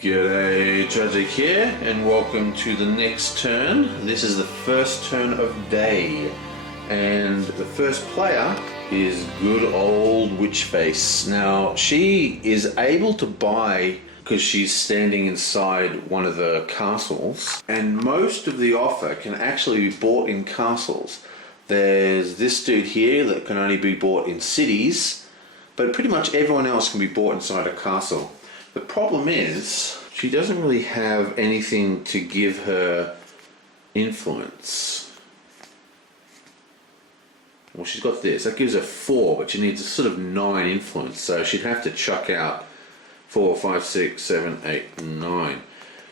G'day, Tragic here, and welcome to the next turn. This is the first turn of day, and the first player is good old Witchface. Now, she is able to buy because she's standing inside one of the castles, and most of the offer can actually be bought in castles. There's this dude here that can only be bought in cities, but pretty much everyone else can be bought inside a castle. The problem is, she doesn't really have anything to give her influence. Well, she's got this. That gives her 4, but she needs a sort of 9 influence. So she'd have to chuck out 4, 5, 6, 7, 8, 9.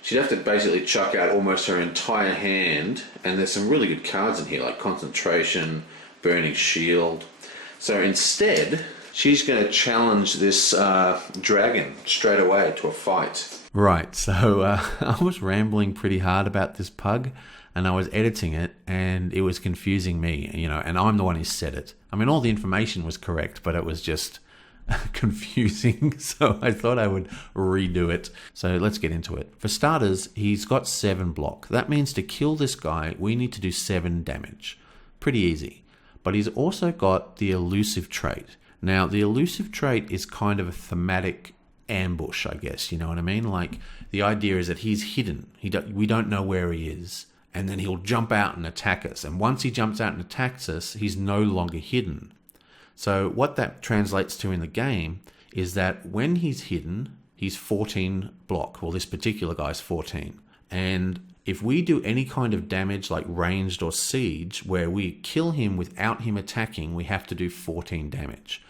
She'd have to basically chuck out almost her entire hand. And there's some really good cards in here, like Concentration, Burning Shield. So instead, she's going to challenge this dragon straight away to a fight. Right, so I was rambling pretty hard about this pug, and I was editing it, and it was confusing me, and I'm the one who said it. I mean, all the information was correct, but it was just confusing, so I thought I would redo it. So let's get into it. For starters, he's got 7 block. That means to kill this guy, we need to do 7 damage. Pretty easy. But he's also got the elusive trait. Now, the elusive trait is kind of a thematic ambush, I guess, you know what I mean? Like, the idea is that he's hidden. We don't know where he is, and then he'll jump out and attack us. And once he jumps out and attacks us, he's no longer hidden. So what that translates to in the game is that when he's hidden, he's 14 block. Well, this particular guy's 14. And if we do any kind of damage like ranged or siege, where we kill him without him attacking, we have to do 14 damage.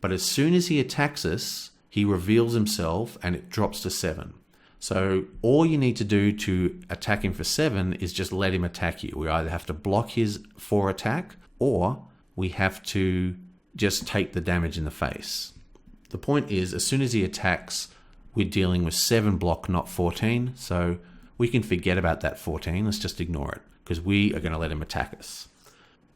But as soon as he attacks us, he reveals himself and it drops to 7. So all you need to do to attack him for 7 is just let him attack you. We either have to block his 4 attack, or we have to just take the damage in the face. The point is, as soon as he attacks, we're dealing with 7 block, not 14. So we can forget about that 14. Let's just ignore it, because we are going to let him attack us.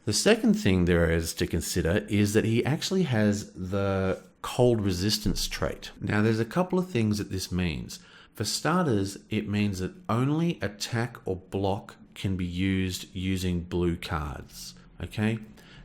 The second thing there is to consider is that he actually has the cold resistance trait. Now, there's a couple of things that this means. For starters, it means that only attack or block can be used using blue cards. Okay?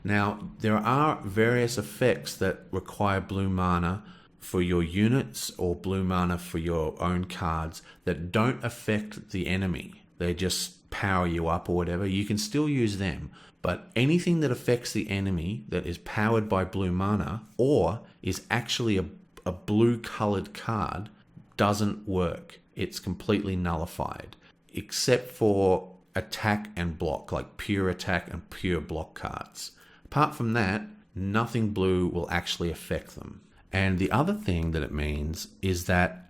Now, there are various effects that require blue mana for your units or blue mana for your own cards that don't affect the enemy. They just power you up or whatever. You can still use them. But anything that affects the enemy that is powered by blue mana or is actually a blue colored card doesn't work. It's completely nullified, except for attack and block, like pure attack and pure block cards. Apart from that, nothing blue will actually affect them. And the other thing that it means is that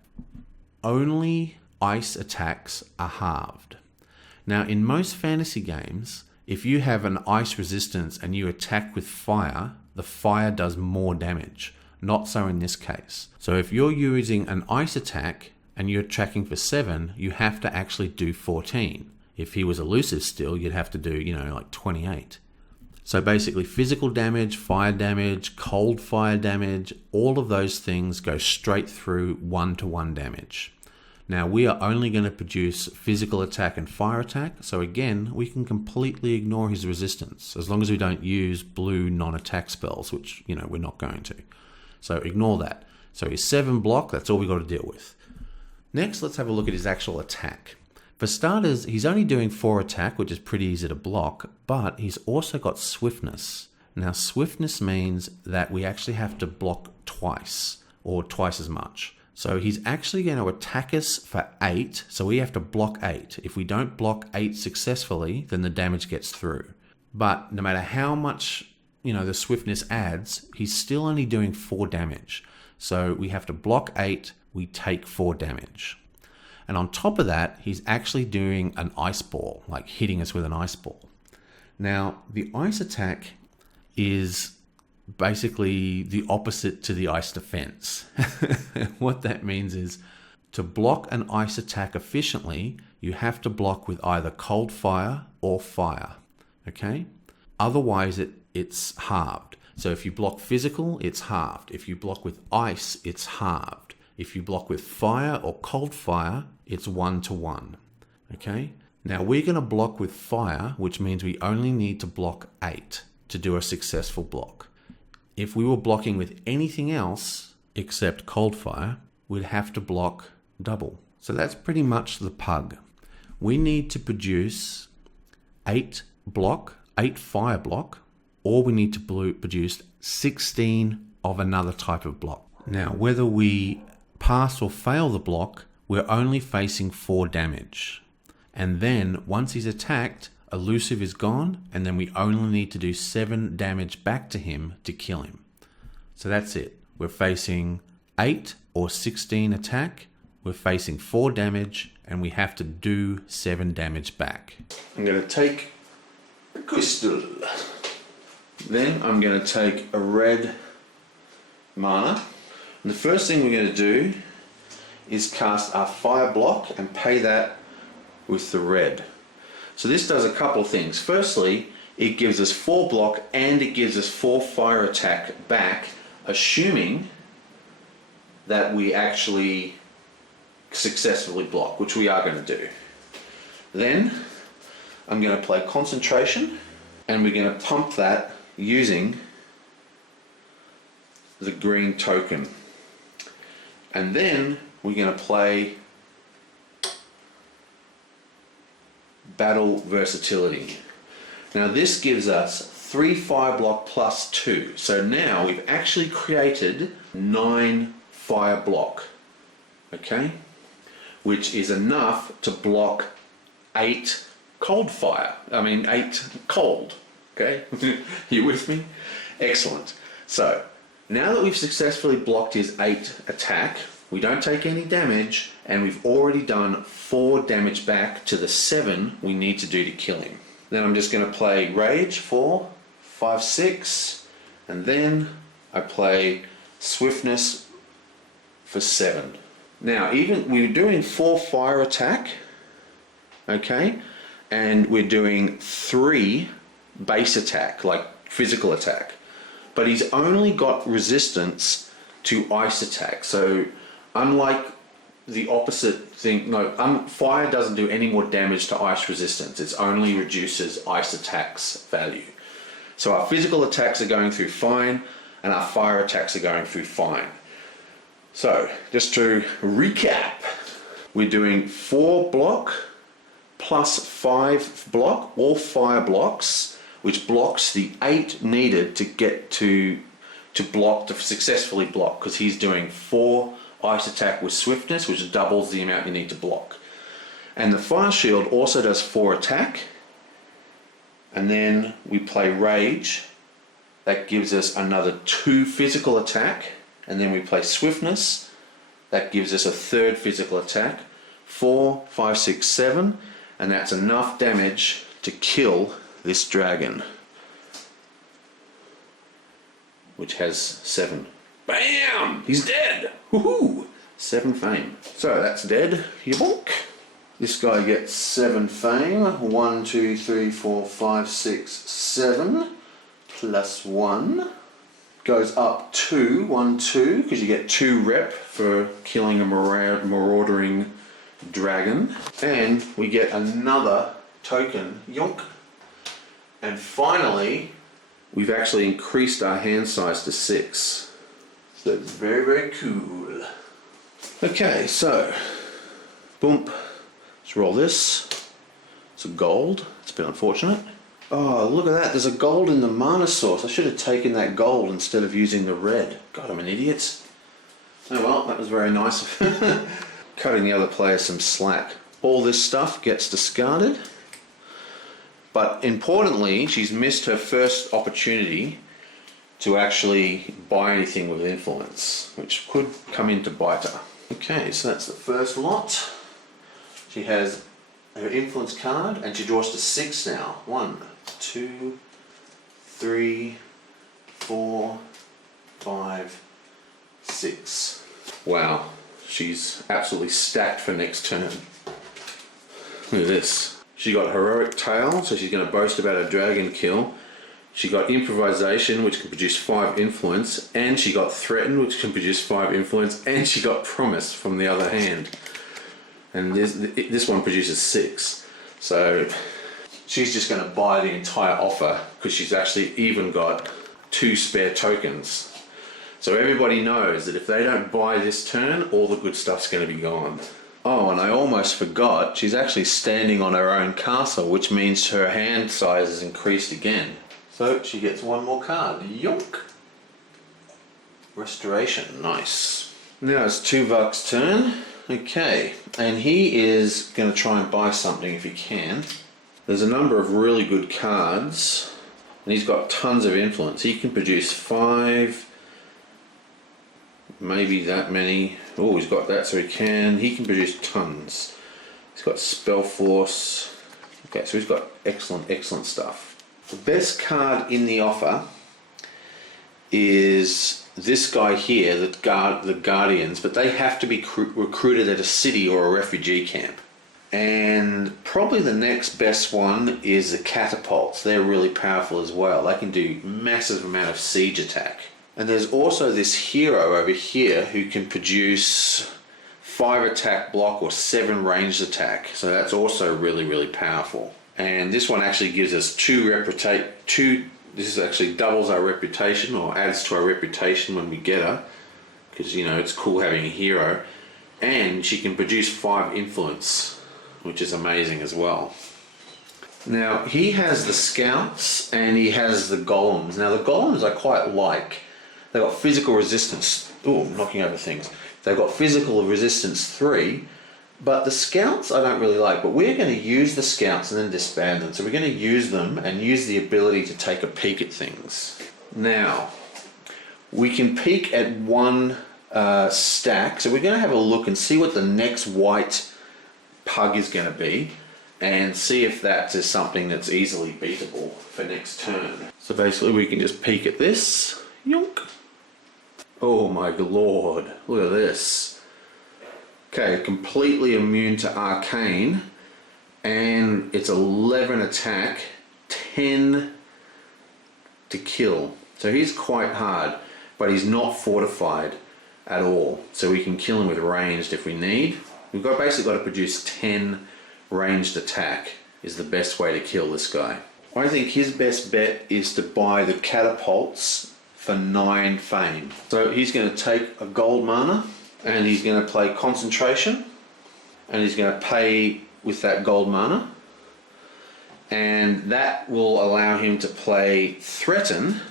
only ice attacks are halved. Now, in most fantasy games, if you have an ice resistance and you attack with fire, the fire does more damage. Not so in this case. So if you're using an ice attack and you're attacking for 7, you have to actually do 14. If he was elusive still, you'd have to do, like 28. So basically physical damage, fire damage, cold fire damage, all of those things go straight through 1-to-1 damage. Now, we are only going to produce physical attack and fire attack, so again, we can completely ignore his resistance, as long as we don't use blue non-attack spells, which, we're not going to. So ignore that. So he's 7 block, that's all we've got to deal with. Next, let's have a look at his actual attack. For starters, he's only doing 4 attack, which is pretty easy to block, but he's also got swiftness. Now, swiftness means that we actually have to block twice, or twice as much. So he's actually going to attack us for 8, so we have to block 8. If we don't block 8 successfully, then the damage gets through. But no matter how much, the swiftness adds, he's still only doing 4 damage. So we have to block 8, we take 4 damage. And on top of that, he's actually doing an ice ball, like hitting us with an ice ball. Now, the ice attack is basically the opposite to the ice defense. What that means is to block an ice attack efficiently, you have to block with either cold fire or fire. Okay? Otherwise, it's halved. So if you block physical, it's halved. If you block with ice, it's halved. If you block with fire or cold fire, it's 1-to-1. Okay? Now we're going to block with fire, which means we only need to block 8 to do a successful block. If we were blocking with anything else except cold fire, we'd have to block double. So that's pretty much the pug. We need to produce 8 fire block, or we need to produce 16 of another type of block. Now, whether we pass or fail the block, we're only facing 4 damage. And then once he's attacked, elusive is gone, and then we only need to do 7 damage back to him to kill him. So that's it. We're facing 8 or 16 attack, we're facing 4 damage, and we have to do 7 damage back. I'm going to take a crystal. Then I'm going to take a red mana. And the first thing we're going to do is cast our fire block and pay that with the red. So this does a couple of things. Firstly, it gives us 4 block and it gives us 4 fire attack back, assuming that we actually successfully block, which we are going to do. Then I'm going to play concentration, and we're going to pump that using the green token. And then we're going to play battle versatility. Now this gives us 3 fire block plus 2. So now we've actually created 9 fire block. Okay? Which is enough to block 8 cold fire. 8 cold. Okay? You with me? Excellent. So, now that we've successfully blocked his 8 attack, we don't take any damage, and we've already done 4 damage back to the 7 we need to do to kill him. Then I'm just going to play Rage 4, 5, 6, and then I play Swiftness for 7. Now, even we're doing 4 fire attack, okay, and we're doing 3 base attack, like physical attack, but he's only got resistance to ice attack. So, unlike the opposite thing, fire doesn't do any more damage to ice resistance. It only reduces ice attacks value. So our physical attacks are going through fine, and our fire attacks are going through fine. So, just to recap, we're doing 4 block plus 5 block, all fire blocks, which blocks the 8 needed to get to successfully block, because he's doing 4 ice attack with swiftness, which doubles the amount you need to block. And the fire shield also does 4 attack, and then we play Rage. That gives us another 2 physical attack. And then we play Swiftness. That gives us a 3rd physical attack. 4, 5, 6, 7. And that's enough damage to kill this dragon, which has 7. Bam! He's dead! Woohoo! 7 fame. So that's dead. Yabonk. This guy gets 7 fame. 1, 2, 3, 4, 5, 6, 7. Plus 1. Goes up 2, 1, 2, because you get 2 rep for killing a marauding dragon. And we get another token, yonk. And finally, we've actually increased our hand size to 6. So that's very, very cool. Okay, so, boom. Let's roll this. It's a gold. It's a bit unfortunate. Oh, look at that. There's a gold in the mana source. I should have taken that gold instead of using the red. God, I'm an idiot. Oh well, that was very nice. Cutting the other player some slack. All this stuff gets discarded. But importantly, she's missed her first opportunity to actually buy anything with influence, which could come in to bite her. Okay, so that's the first lot. She has her influence card, and she draws to 6 now. 1, 2, 3, 4, 5, 6. Wow, she's absolutely stacked for next turn. Look at this. She got heroic tail, so she's going to boast about a dragon kill. She got improvisation, which can produce 5 influence, and she got threaten, which can produce 5 influence, and she got promise from the other hand. And this one produces 6. So she's just going to buy the entire offer because she's actually even got 2 spare tokens. So everybody knows that if they don't buy this turn, all the good stuff's going to be gone. Oh, and I almost forgot, she's actually standing on her own castle, which means her hand size is increased again. So she gets 1 more card. Yonk! Restoration, nice. Now it's Tuvok's turn. Okay, and he is going to try and buy something if he can. There's a number of really good cards, and he's got tons of influence. He can produce 5, maybe that many. Oh, he's got that, so he can produce tons. He's got spell force. Okay, so he's got excellent stuff. The best card in the offer is this guy here, the Guardians, but they have to be recruited at a city or a refugee camp. And probably the next best one is the catapults. They're really powerful as well. They can do massive amount of siege attack. And there's also this hero over here who can produce 5 attack block or 7 ranged attack. So that's also really powerful. And this one actually gives us 2 this actually doubles our reputation or adds to our reputation when we get her. Because, you know, it's cool having a hero. And she can produce 5 influence, which is amazing as well. Now, he has the scouts and he has the golems. Now, the golems I quite like. They've got physical resistance. Oh, knocking over things. They've got physical resistance 3. But the scouts I don't really like, but we're going to use the scouts and then disband them. So we're going to use them and use the ability to take a peek at things. Now, we can peek at 1 stack. So we're going to have a look and see what the next white pug is going to be and see if that is something that's easily beatable for next turn. So basically we can just peek at this. Yonk. Oh my lord, look at this. Okay, completely immune to arcane, and it's 11 attack, 10 to kill. So he's quite hard, but he's not fortified at all. So we can kill him with ranged if we need. We've basically got to produce 10 ranged attack is the best way to kill this guy. I think his best bet is to buy the catapults for 9 fame. So he's going to take a gold mana, and he's going to play concentration, and he's going to pay with that gold mana, and that will allow him to play threaten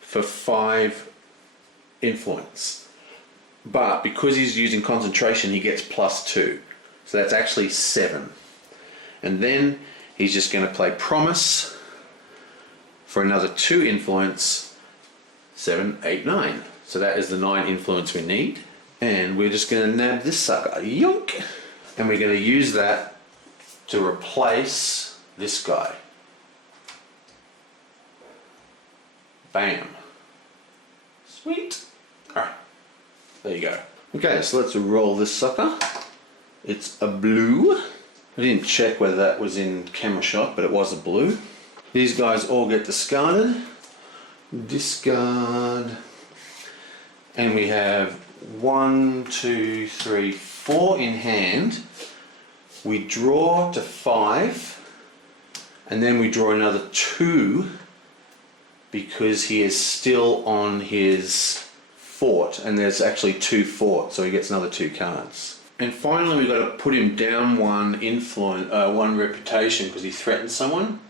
for 5 influence. But because he's using concentration, he gets +2, so that's actually 7. And then he's just going to play promise for another 2 influence. 7, 8, 9. So that is the 9 influence we need. And we're just going to nab this sucker. Yonk! And we're going to use that to replace this guy. Bam. Sweet. Alright. There you go. Okay, so let's roll this sucker. It's a blue. I didn't check whether that was in camera shot, but it was a blue. These guys all get discarded. Discard, and we have 1, 2, 3, 4 in hand. We draw to 5, and then we draw another 2 because he is still on his fort, and there's actually 2 forts, so he gets another 2 cards. And finally, we've got to put him down 1 influence, 1 reputation because he threatened someone.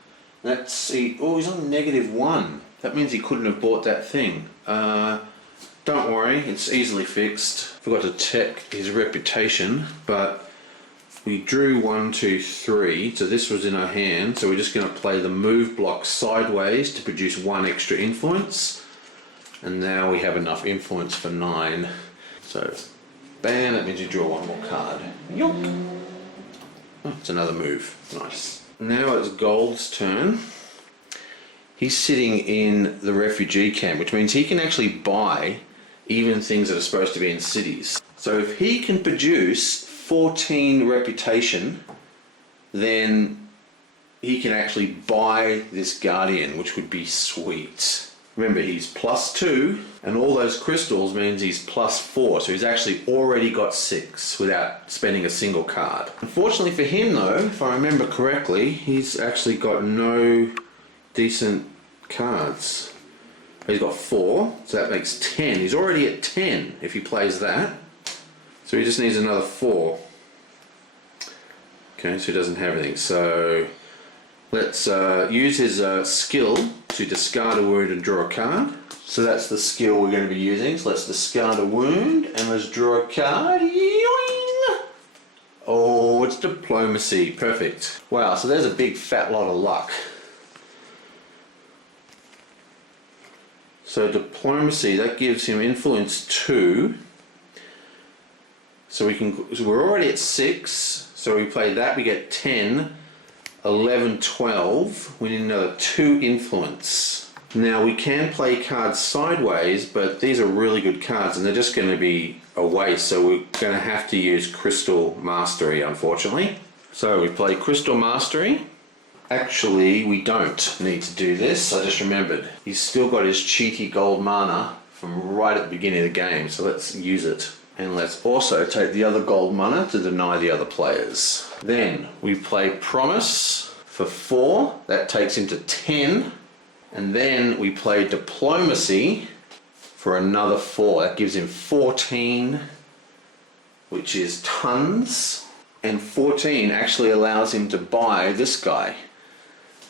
Let's see. Oh, he's on -1. That means he couldn't have bought that thing. Don't worry, it's easily fixed. Forgot to check his reputation, but we drew 1, 2, 3, so this was in our hand, so we're just going to play the move block sideways to produce 1 extra influence, and now we have enough influence for 9. So, bam, that means you draw 1 more card. Yonk! Oh, it's another move. Nice. Now it's Gold's turn. He's sitting in the refugee camp, which means he can actually buy even things that are supposed to be in cities. So if he can produce 14 reputation, then he can actually buy this Guardian, which would be sweet. Remember, he's +2, and all those crystals means he's +4, so he's actually already got 6 without spending a single card. Unfortunately for him though, if I remember correctly, he's actually got no decent cards. He's got 4, so that makes 10. He's already at 10 if he plays that. So he just needs another 4. Okay, so he doesn't have anything. So let's use his skill to discard a wound and draw a card. So that's the skill we're going to be using. So let's discard a wound and let's draw a card. Yoing! Oh, it's diplomacy. Perfect. Wow, so there's a big fat lot of luck. So diplomacy, that gives him influence 2. So we're already at 6. So we play that, we get 10, 11, 12. We need another 2 influence. Now we can play cards sideways, but these are really good cards and they're just going to be a waste. So we're going to have to use Crystal Mastery, unfortunately. So we play Crystal Mastery. Actually, we don't need to do this. I just remembered. He's still got his cheaty gold mana from right at the beginning of the game. So let's use it. And let's also take the other gold mana to deny the other players. Then we play Promise for 4. That takes him to 10. And then we play Diplomacy for another 4. That gives him 14, which is tons. And 14 actually allows him to buy this guy.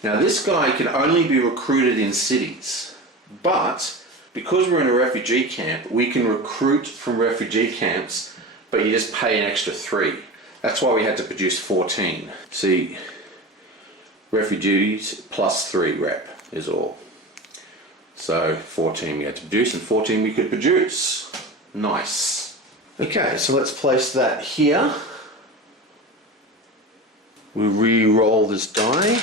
Now this guy can only be recruited in cities, but because we're in a refugee camp, we can recruit from refugee camps, but you just pay an extra 3. That's why we had to produce 14. See, refugees +3 rep is all. So 14 we had to produce and 14 we could produce. Nice. Okay, so let's place that here. We re-roll this die.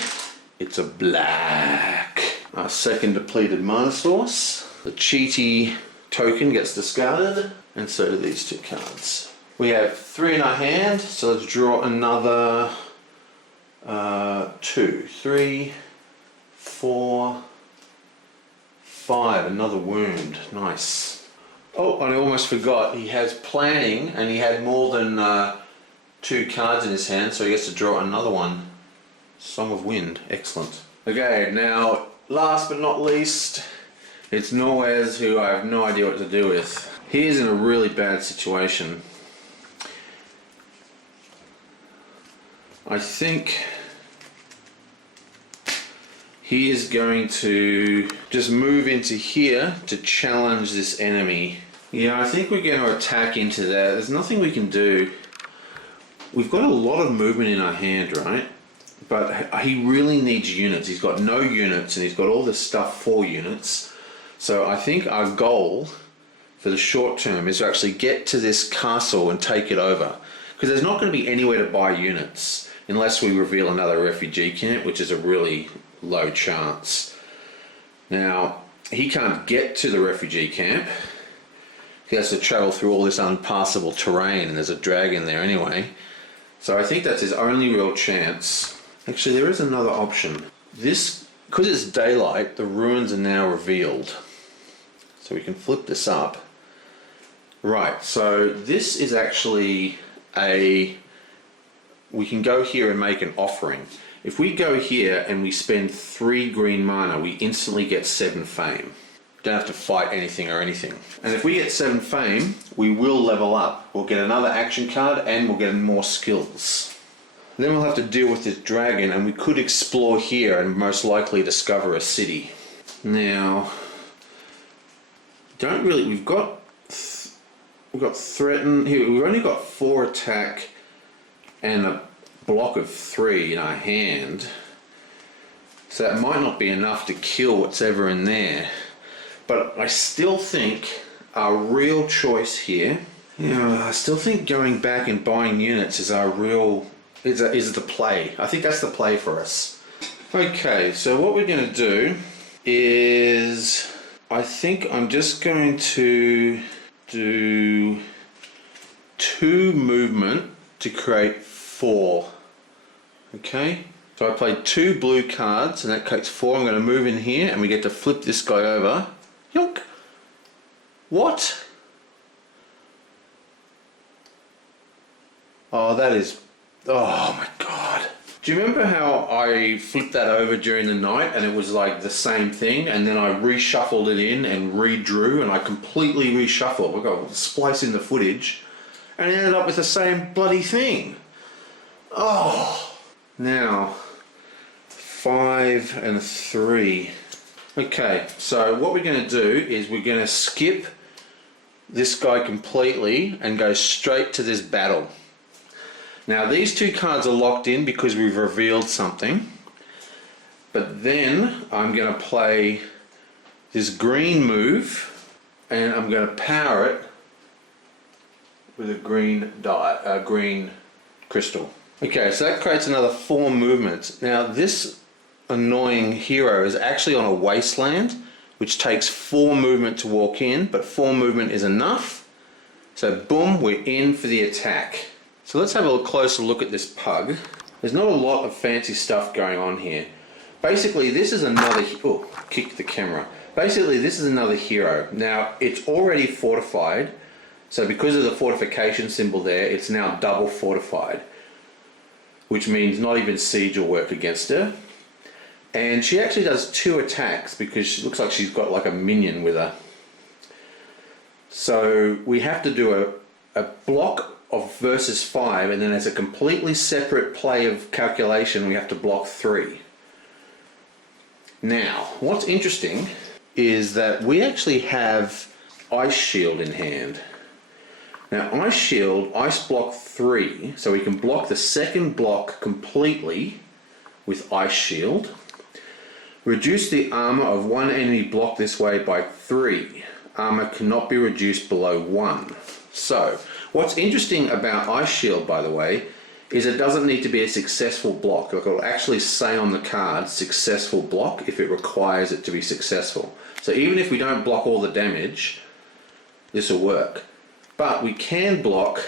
It's a black. Our second depleted mana source. The cheaty token gets discarded, and so do these 2 cards. We have 3 in our hand, so let's draw another 2, 3, 4, 5. Another wound. Nice. Oh, and I almost forgot, he has planning, and he had more than 2 cards in his hand, so he gets to draw another one. Song of Wind. Excellent. Okay, now, last but not least, it's Norwez, who I have no idea what to do with. He's in a really bad situation. I think he is going to just move into here to challenge this enemy. Yeah, I think we're going to attack into that. There's nothing we can do. We've got a lot of movement in our hand, right? But he really needs units. He's got no units and he's got all this stuff for units. So I think our goal for the short term is to actually get to this castle and take it over. Because there's not going to be anywhere to buy units unless we reveal another refugee camp, which is a really low chance. Now, he can't get to the refugee camp. He has to travel through all this unpassable terrain and there's a dragon there anyway. So I think that's his only real chance. Actually, there is another option. This, because it's daylight, the ruins are now revealed. So we can flip this up. Right, so this is actually we can go here and make an offering. If we go here and we spend 3 green mana, we instantly get 7 fame. Don't have to fight anything or anything. And if we get 7 fame, we will level up. We'll get another action card and we'll get more skills. Then we'll have to deal with this dragon and we could explore here and most likely discover a city. Now, we've got threaten here. We've only got 4 attack and a block of 3 in our hand. So that might not be enough to kill what's ever in there. But I still think our real choice here, I still think going back and buying units is our real, is the play. I think that's the play for us. Okay, so what we're going to do is, I think I'm just going to do 2 movement to create 4. Okay, So I played 2 blue cards, and that takes 4. I'm going to move in here, and we get to flip this guy over. Yonk! What? Oh, that is... Oh my god. Do you remember how I flipped that over during the night and it was like the same thing, and then I reshuffled it in and redrew, and I completely reshuffled. I got splicing the footage and ended up with the same bloody thing. Oh. Now, 5 and 3. Okay, so what we're going to do is we're going to skip this guy completely and go straight to this battle. Now these 2 cards are locked in because we've revealed something, but then I'm going to play this green move and I'm going to power it with a green crystal. Okay, so that creates another 4 movements. Now this annoying hero is actually on a wasteland, which takes 4 movement to walk in, but 4 movement is enough. So boom, we're in for the attack. So let's have a closer look at this pug. There's not a lot of fancy stuff going on here. Basically, this is another... Oh, kick the camera. Basically, this is another hero. Now, it's already fortified. So because of the fortification symbol there, it's now double fortified. Which means not even siege will work against her. And she actually does 2 attacks because she looks like she's got like a minion with her. So we have to do a block of versus 5, and then as a completely separate play of calculation we have to block 3. Now what's interesting is that we actually have Ice Shield in hand. Now Ice Shield, Ice block 3, so we can block the second block completely with Ice Shield. Reduce the armor of one enemy blocked this way by 3. Armor cannot be reduced below 1. So what's interesting about Ice Shield, by the way, is it doesn't need to be a successful block. It'll actually say on the card, successful block, if it requires it to be successful. So even if we don't block all the damage, this will work. But we can block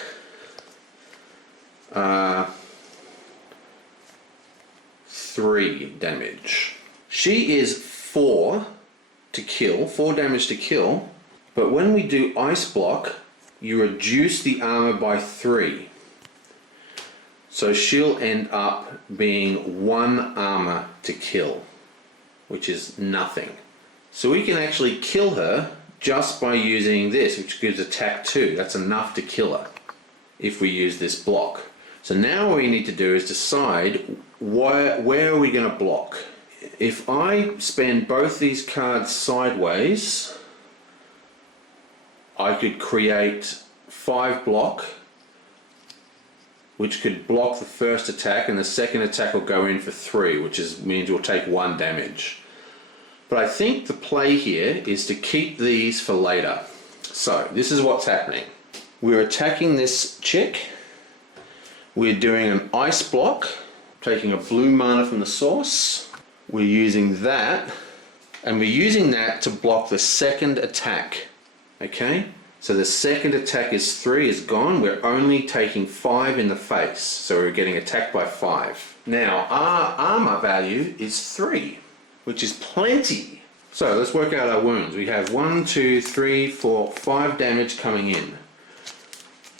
3 damage. She is 4 to kill, 4 damage to kill, but when we do Ice Block, you reduce the armor by 3. So she'll end up being 1 armor to kill, which is nothing. So we can actually kill her just by using this, which gives attack 2. That's enough to kill her if we use this block. So now what we need to do is decide where are we going to block. If I spend both these cards sideways, I could create 5 block, which could block the first attack, and the second attack will go in for 3, which means we'll take 1 damage. But I think the play here is to keep these for later. So this is what's happening. We're attacking this chick. We're doing an Ice Block, taking a blue mana from the source. We're using that, and we're using that to block the second attack. Okay, so the second attack is 3, is gone. We're only taking 5 in the face, so we're getting attacked by 5. Now our armor value is 3, which is plenty. So let's work out our wounds. We have 1, 2, 3, 4, 5 damage coming in.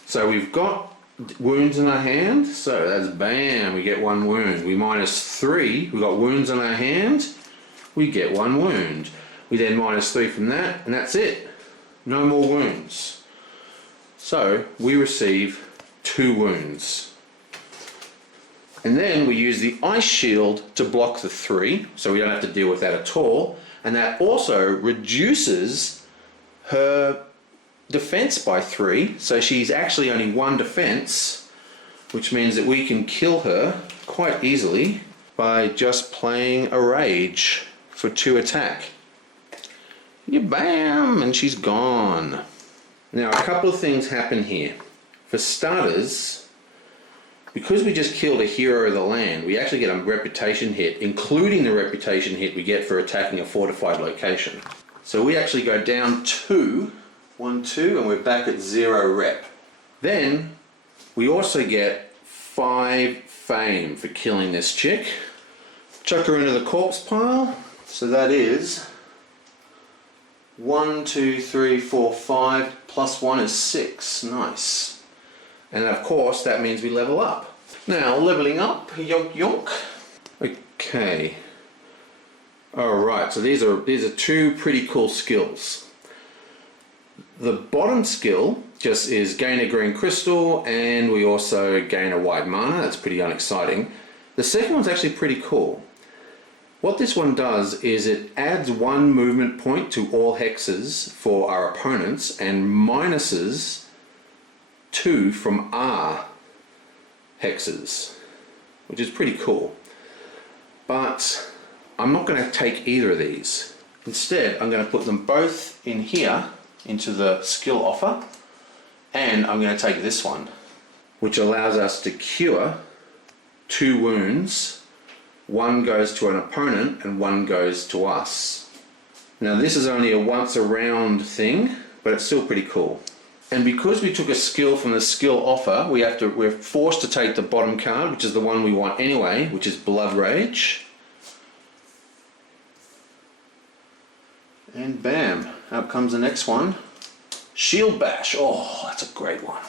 So we've got wounds in our hand, so that's bam, we get 1 wound. We minus 3, we got wounds in our hand, we get 1 wound. We then minus 3 from that, and that's it. No more wounds. So we receive 2 wounds. And then we use the Ice Shield to block the 3, so we don't have to deal with that at all. And that also reduces her defense by 3, so she's actually only 1 defense, which means that we can kill her quite easily by just playing a Rage for 2 attack. Yeah, bam, and she's gone. Now a couple of things happen here. For starters, because we just killed a hero of the land, we actually get a reputation hit, including the reputation hit we get for attacking a fortified location. So we actually go down 2, 1, 2, and we're back at 0 rep. Then we also get 5 fame for killing this chick. Chuck her into the corpse pile. So that is 1, 2, 3, 4, 5 plus 1 is 6. Nice. And of course that means we level up. Now leveling up, yonk yonk. Okay. Alright, so these are two pretty cool skills. The bottom skill just is gain a green crystal, and we also gain a white mana. That's pretty unexciting. The second one's actually pretty cool. What this one does is it adds 1 movement point to all hexes for our opponents and minuses 2 from our hexes, which is pretty cool. But I'm not going to take either of these. Instead, I'm going to put them both in here into the skill offer, and I'm going to take this one, which allows us to cure 2 wounds. 1 goes to an opponent and 1 goes to us. Now this is only a once a round thing, but it's still pretty cool. And because we took a skill from the skill offer, we're forced to take the bottom card, which is the one we want anyway, which is Blood Rage. And bam, out comes the next one. Shield Bash. Oh, that's a great one.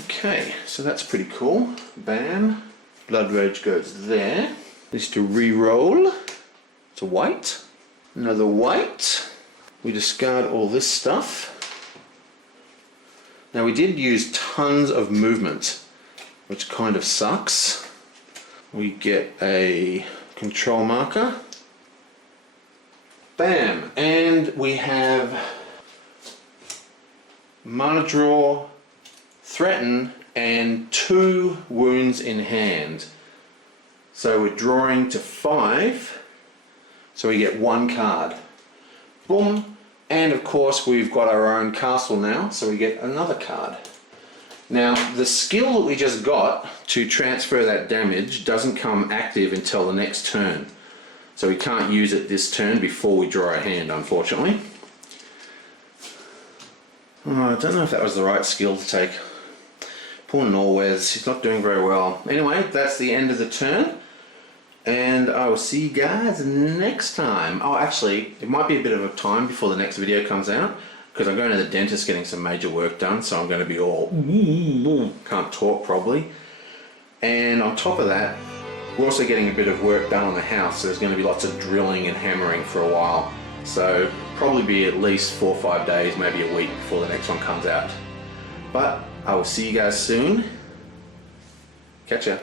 Okay, so that's pretty cool. Bam. Blood Rage goes there. This to re-roll. It's a white. Another white. We discard all this stuff. Now we did use tons of movement, which kind of sucks. We get a control marker. Bam! And we have mana draw, threaten, and 2 wounds in hand. So we're drawing to 5, so we get 1 card. Boom! And of course we've got our own castle now, so we get another card. Now the skill that we just got to transfer that damage doesn't come active until the next turn. So we can't use it this turn before we draw a hand, unfortunately. Oh, I don't know if that was the right skill to take. Poor Norwes, he's not doing very well. Anyway, that's the end of the turn. And I will see you guys next time. Oh, actually, it might be a bit of a time before the next video comes out, because I'm going to the dentist getting some major work done, so I'm going to be all can't talk probably. And on top of that, we're also getting a bit of work done on the house, so there's going to be lots of drilling and hammering for a while. So probably be at least 4 or 5 days, maybe a week before the next one comes out. But I will see you guys soon. Catch ya.